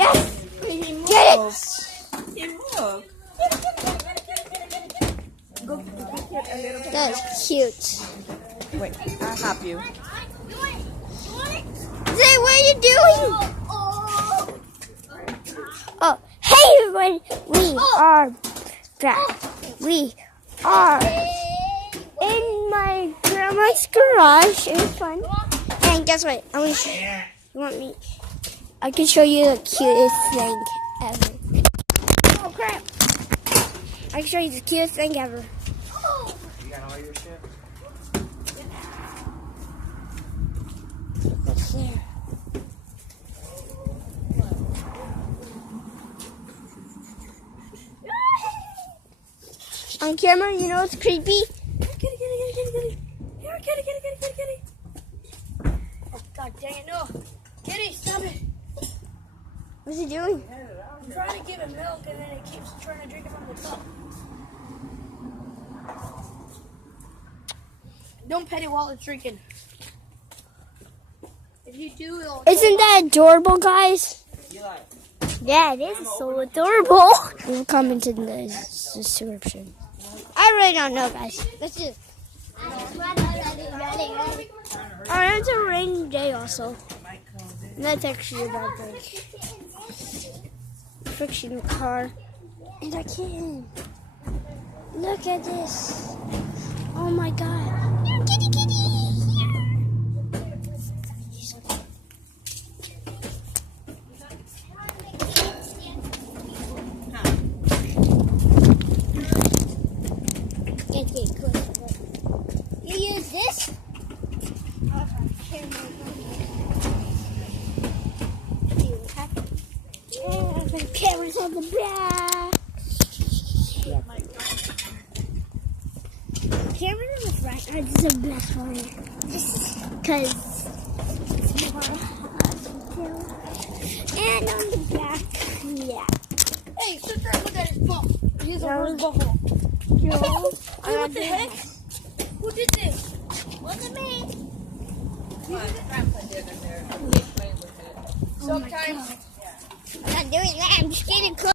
Yes. Get it. That's cute. Wait, I'll help you. Zay, what are you doing? Oh, hey everyone. We are back. We are in my grandma's garage. It's fun. And guess what? I want to show you. You want me? I can show you the cutest thing ever. Oh crap! I can show you the cutest thing ever. You got all your shit? What's there? On camera, you know it's creepy. Kitty. Here, kitty. Oh god dang it, no. Kitty, stop it. What's he doing? I'm trying to give it milk and then it keeps trying to drink it from the cup. Don't pet it while it's drinking. If you do, it'll... Isn't that adorable, guys? Yeah, it is so adorable. We'll comment in the description. I really don't know, guys. Let's just... Alright, it's a rainy day also. And that's actually a bad thing. Fixing the car. And our kitten. Look at this. Oh my god. Here, kitty. Get close. You use this? And the camera's on the back. Camera on the front is the best one. Because it's more and on the back, yeah. Hey, sit there and look at his butt. He's a horse buffalo. Yo, Hey, what the heck? Who did this?